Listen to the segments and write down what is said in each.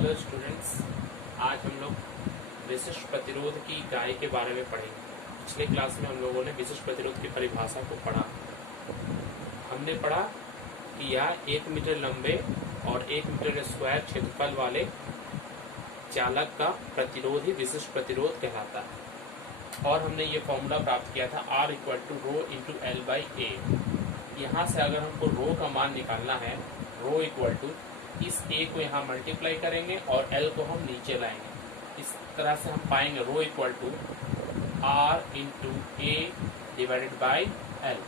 Hello students, आज हम लोग विशिष्ट प्रतिरोध की इकाई के बारे में पढ़ेंगे। पिछले क्लास में हम लोगों ने विशिष्ट प्रतिरोध की परिभाषा को पढ़ा। हमने पढ़ा कि यह 1 मीटर लंबे और 1 मीटर स्क्वायर क्षेत्रफल वाले चालक का प्रतिरोध ही विशिष्ट प्रतिरोध कहलाता है। और हमने ये फॉर्मूला प्राप्त किया था R = rho into L by A. यहाँ से अगर हमको रो का मान निकालना है, रो इक्वल टू इस a को यहाँ मल्टीप्लाई करेंगे और l को हम नीचे लाएंगे। इस तरह से हम पाएंगे rho equal to R into A divided by L.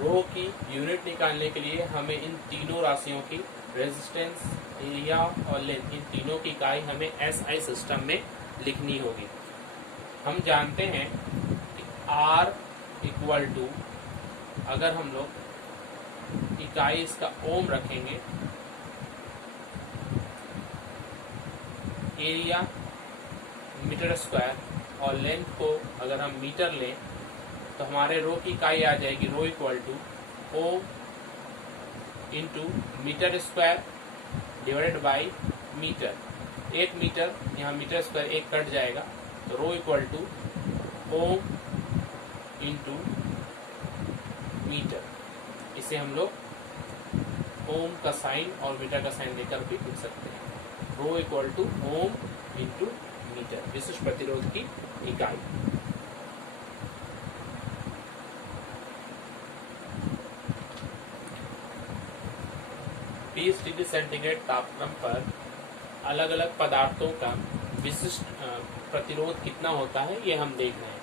Rho की यूनिट निकालने के लिए हमें इन तीनों राशियों की रेजिस्टेंस, एरिया और लेंथ, इन तीनों की इकाई हमें SI सिस्टम में लिखनी होगी। हम जानते हैं कि R इक्वल टू, अगर हम लोग इकाई इसका ओम रखेंगे, एरिया मीटर स्क्वायर और लेंथ को अगर हम मीटर लें तो हमारे रो की इकाई आ जाएगी rho equal to O into metre square divided by metre. 1 metre, यहाँ मीटर स्क्वायर 1 कट जाएगा तो rho equal to ohm into metre. इसे हम लोग ओम का साइन और मीटर का साइन देकर भी लिख सकते हैं। Rho equal to ohm into metre, विशिष्ट प्रतिरोध की इकाई। बीस डिग्री सेंटीग्रेड तापक्रम पर अलग अलग पदार्थों का विशिष्ट प्रतिरोध कितना होता है, ये हम देख रहे हैं।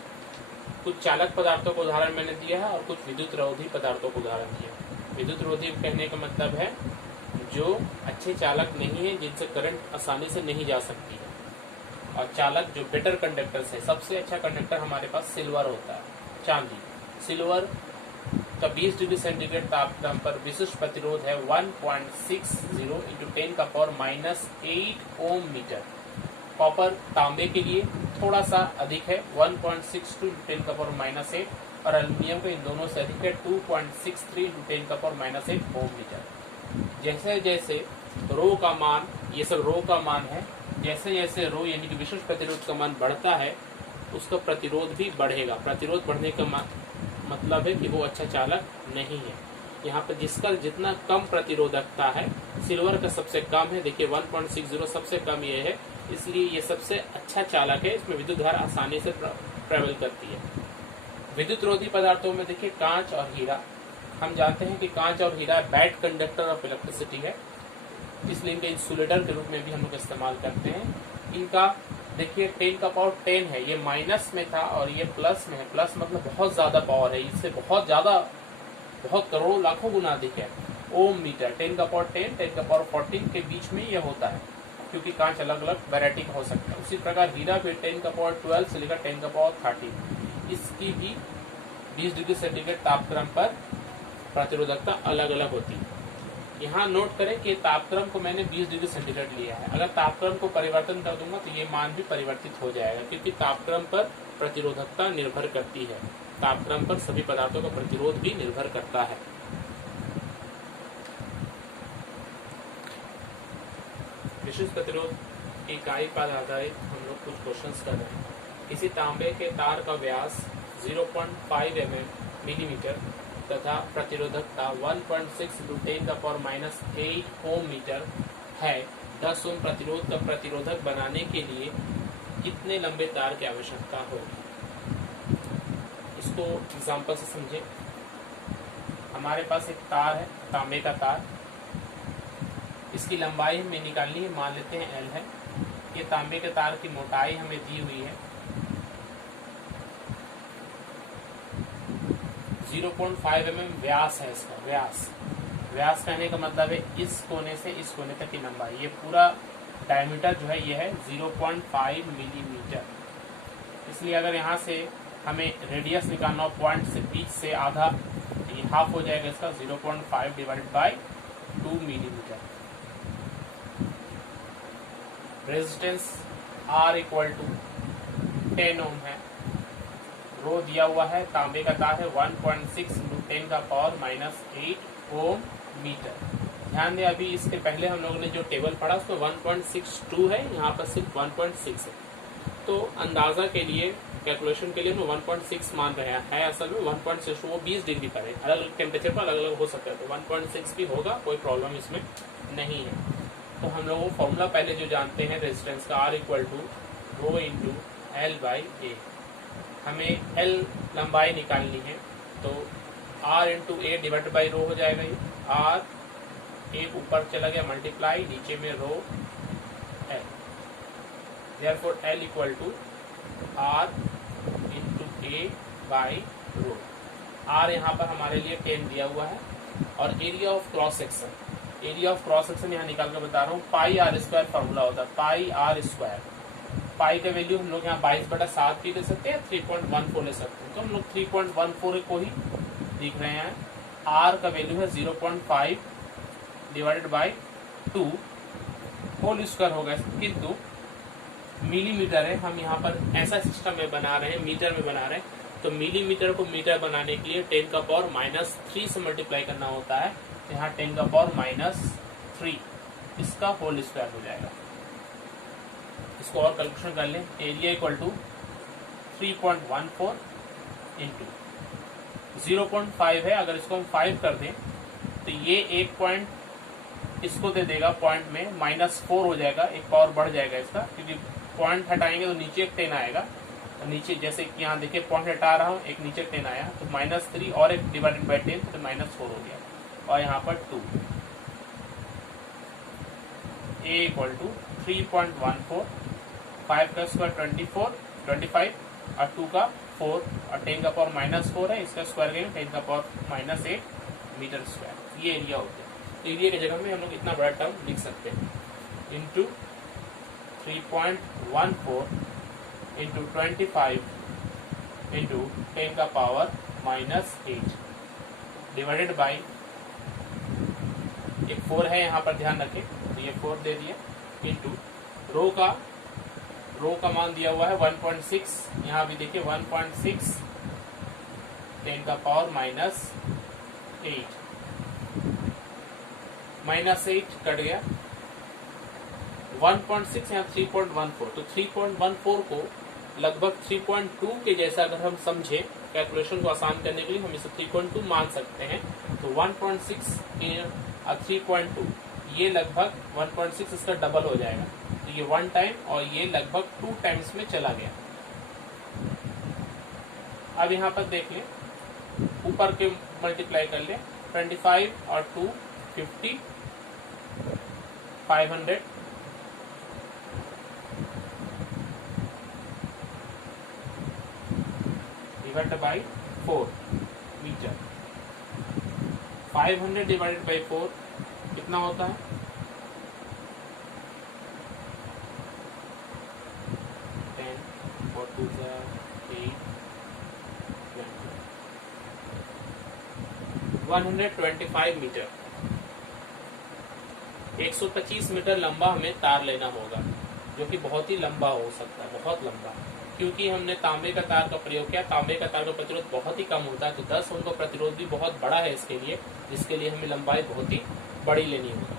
कुछ चालक पदार्थों को उदाहरण मैंने दिया है और कुछ विद्युत रोधी पदार्थों को उदाहरण दिया है। विद्युत रोधी कहने का मतलब है जो अच्छे चालक नहीं है, जिनसे करंट आसानी से नहीं जा सकती है। और चालक जो बेटर कंडक्टर्स है, सबसे अच्छा कंडक्टर हमारे पास सिल्वर होता है, चांदी। सिल्वर का 20 डिग्री सेंटीग्रेड तापक्रम पर विशिष्ट प्रतिरोध है 1.60 इंटू 10⁻⁸ ओम मीटर। कॉपर तांबे के लिए थोड़ा सा अधिक है 1.62 इंटू 10⁻⁸, और एल्यूमिनियम का इन दोनों से अधिक है 2.63 इंटू 10⁻⁸ ओम मीटर। जैसे जैसे रो का मान, ये सब रो का मान है, जैसे जैसे रो यानी कि विशिष्ट प्रतिरोध का मान बढ़ता है उसका प्रतिरोध भी बढ़ेगा। प्रतिरोध बढ़ने का मतलब है कि वो अच्छा चालक नहीं है। यहाँ पर जिसका जितना कम प्रतिरोधकता है, सिल्वर का सबसे कम है, देखिए 1.60 सबसे कम ये है, इसलिए ये सबसे अच्छा चालक है। इसमें विद्युत धारा आसानी से ट्रेवल करती है। विद्युत रोधी पदार्थों में देखिए कांच और हीरा। हम जानते हैं कि कांच और हीरा बैड कंडक्टर ऑफ इलेक्ट्रिसिटी है, इसलिए इनके इंसुलेटर के रूप में भी हम लोग इस्तेमाल करते हैं। इनका देखिए 10⁻10 है, ये माइनस में था और ये प्लस में है। प्लस मतलब बहुत ज्यादा पावर है, इससे बहुत ज्यादा, बहुत करोड़ों लाखों गुना अधिक है। ओम मीटर 10⁻10 10⁻14 के बीच में यह होता है, क्योंकि कांच अलग अलग वैरायटी का हो सकता है। उसी प्रकार हीरा भी 10⁻12 से लेकर 10⁻13, इसकी भी 20 डिग्री सेंटीग्रेड तापक्रम पर प्रतिरोधकता अलग अलग होती है। यहाँ नोट करें कि तापक्रम को मैंने 20 डिग्री सेंटीग्रेड लिया है। अगर तापक्रम को परिवर्तन कर दूंगा तो ये मान भी परिवर्तित हो जाएगा, क्योंकि तापक्रम पर प्रतिरोधकता निर्भर करती है। तापक्रम पर सभी पदार्थों का प्रतिरोध भी निर्भर करता है। विशिष्ट प्रतिरोध की इकाई पर आधारित हम लोग कुछ क्वेश्चंस कर रहे हैं। किसी तांबे के तार का व्यास 0.5 मिलीमीटर तथा प्रतिरोधकता 1.6 इंटू 10⁻⁸ ओम मीटर है। 10 ओम प्रतिरोध का प्रतिरोधक बनाने के लिए कितने लंबे तार की आवश्यकता होगी? इसको एग्जांपल से समझें। हमारे पास एक तार है, तांबे का तार। इसकी लंबाई हमें निकालनी है, मान लेते हैं L है। ये तांबे के तार की मोटाई हमें दी हुई है 0.5 mm व्यास है। इसका व्यास कहने का मतलब है इस कोने से इस कोने तक की लंबाई। ये पूरा डायमीटर जो है ये है 0.5 मिलीमीटर। इसलिए अगर यहाँ से हमें रेडियस निकालना हो, पॉइंट से बीच से आधा, ये हाफ हो जाएगा इसका 0.5 divided by 2 millimetre. Resistance R equal to 10 ohm है। रो दिया हुआ है, तांबे का तार है 1.6 इंटू 10⁻⁸ ओम मीटर। ध्यान दें अभी इसके पहले हम लोगों ने जो टेबल पढ़ा उसमें 1.62 है, यहाँ पर सिर्फ 1.6 है। तो अंदाजा के लिए, कैलकुलेशन के लिए हम 1.6 मान रहे हैं, असल में 1.6, वो 20 डिग्री पर है, अलग अलग टेम्परेचर पर अलग अलग हो सकता है, तो 1.6 भी होगा, कोई प्रॉब्लम इसमें नहीं है। तो हम लोग वो फॉर्मूला पहले जो जानते हैं रेजिस्टेंस का, R equal to rho into L by A. हमें एल लंबाई निकालनी है, तो R into A divide by rho हो जाएगा। ये R एक ऊपर चला गया मल्टीप्लाई, नीचे में rho L, therefore L equal to R into A by rho. R यहाँ पर हमारे लिए 10 दिया हुआ है, और area of cross section, area of cross section यहाँ निकाल कर बता रहा हूँ, पाई आर स्क्वायर फॉर्मूला होता है, पाई आर स्क्वायर। पाई का वैल्यू हम लोग यहाँ 22/7 भी ले सकते हैं, 3.14 ले सकते हैं, तो हम लोग 3.14 को ही लिख रहे हैं। आर का वैल्यू है 0.5 डिवाइडेड बाई 2 होल स्क्वायर होगा, किंतु मिलीमीटर है, हम यहाँ पर ऐसा सिस्टम में बना रहे हैं, मीटर में बना रहे हैं, तो मिलीमीटर को मीटर बनाने के लिए 10 का पावर -3 से मल्टीप्लाई करना होता है, यहाँ 10 का पावर -3 इसका होल स्क्वायर हो जाएगा। इसको और कैलकुलेशन कर लें, एरिया इक्वल टू 3.14 इंटू 0.5 है, अगर इसको हम 5 कर दें तो ये एक पॉइंट इसको दे देगा, पॉइंट में -4 हो जाएगा, एक पावर बढ़ जाएगा इसका, क्योंकि पॉइंट हटाएंगे तो नीचे एक 10 आएगा, और नीचे जैसे कि यहाँ देखिए पॉइंट हटा रहा हूँ, एक नीचे 10 आया, तो -3 और एक डिवाइडेड बाई 10 तो -4 हो गया, और यहाँ पर 2। A इक्वल टू 3.14, 5 का स्क्वायर 25 और 2 का 4 और 10 का पावर -4 है, इसका स्क्वायर करेंगे 10 का पावर -8 मीटर स्क्वायर, ये एरिया होता है। एरिया की जगह में हम लोग इतना बड़ा टर्म लिख सकते हैं, इंटू 3.14 इंटू 25 इंटू 10 का पावर -8 डिवाइडेड बाई, एक 4 है यहाँ पर ध्यान रखें, तो ये 4 दे दिया, इंटू रो का मान दिया हुआ है 1.6, यहाँ भी देखिए 1.6 10 का पावर -8 कट गया, 1.6 यहाँ 3.14, तो 3.14 को लगभग 3.2 के जैसा अगर हम समझे, कैलकुलेशन को आसान करने के लिए हम इसे 3.2 मान सकते हैं, तो 1.6 और 3.2 ये लगभग 1.6 इसका डबल हो जाएगा, तो ये 1 टाइम और ये लगभग 2 टाइम्स में चला गया। अब यहाँ पर देख लें, ऊपर के मल्टीप्लाई कर लें, 25 और 2 50, 500 divided by 4 metre, 500 divided by 4 कितना होता है, 10 और 2 8 125 मीटर, 125 मीटर लंबा हमें तार लेना होगा, जो कि बहुत ही लंबा हो सकता है, बहुत लंबा, क्योंकि हमने तांबे का तार का प्रयोग किया, तांबे का तार का प्रतिरोध बहुत ही कम होता है, तो 10 ओम का प्रतिरोध भी बहुत बड़ा है इसके लिए, जिसके लिए हमें लंबाई बहुत ही बड़ी लेनी होगी।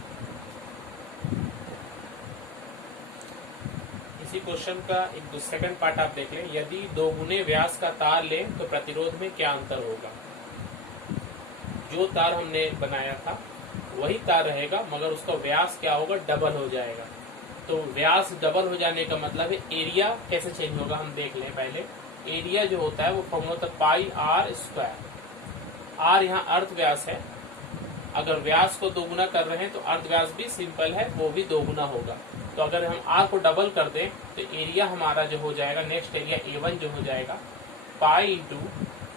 इसी क्वेश्चन का एक सेकंड पार्ट आप देख लें, यदि 2 गुने व्यास का तार लें तो प्रतिरोध में क्या अंतर होगा। जो तार हमने बनाया था वही तार रहेगा, मगर उसका व्यास क्या होगा, डबल हो जाएगा। तो व्यास डबल हो जाने का मतलब है एरिया कैसे चेंज होगा, हम देख लें पहले। एरिया जो होता है वो फॉर्मूला होता है पाई आर स्क्वायर, आर यहाँ अर्ध व्यास है, अगर व्यास को 2 गुना कर रहे हैं तो अर्ध व्यास भी सिंपल है, वो भी 2 गुना होगा। तो अगर हम आर को डबल कर दें तो एरिया हमारा जो हो जाएगा, नेक्स्ट एरिया A1 जो हो जाएगा, पाई इंटू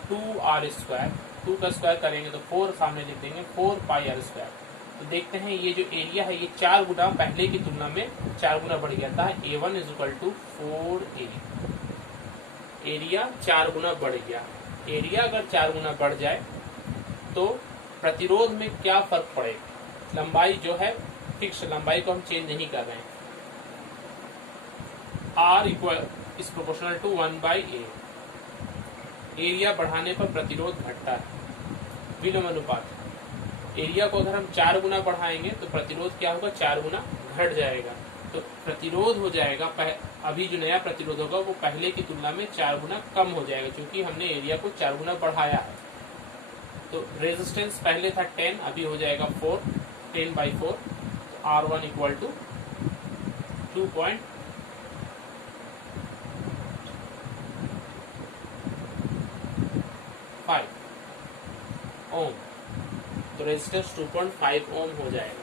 2r स्क्वायर, 2 का स्क्वायर करेंगे तो 4 सामने लिख देंगे, 4 पाई आर स्क्वायर। तो देखते हैं ये जो एरिया है ये 4 गुना पहले की तुलना में 4 गुना बढ़ गया था, A1 is equal to 4A, area 4 गुना बढ़ गया। एरिया अगर 4 गुना बढ़ जाए तो प्रतिरोध में क्या फर्क पड़ेगा, लंबाई जो है फिक्स, लंबाई को हम चेंज नहीं कर रहे हैं। R equal is proportional to 1/A, area बढ़ाने पर प्रतिरोध घटता है, विलोम अनुपात। एरिया को अगर हम 4 गुना बढ़ाएंगे तो प्रतिरोध क्या होगा, 4 गुना घट जाएगा। तो प्रतिरोध हो जाएगा, अभी जो नया प्रतिरोध होगा वो पहले की तुलना में 4 गुना कम हो जाएगा, क्योंकि हमने एरिया को 4 गुना बढ़ाया है। तो रेजिस्टेंस पहले था 10, अभी हो जाएगा 4, 10/4। R1 इक्वल टू 2.5 ओम। तो रेजिस्टेंस 2.5 ओम हो जाएगा।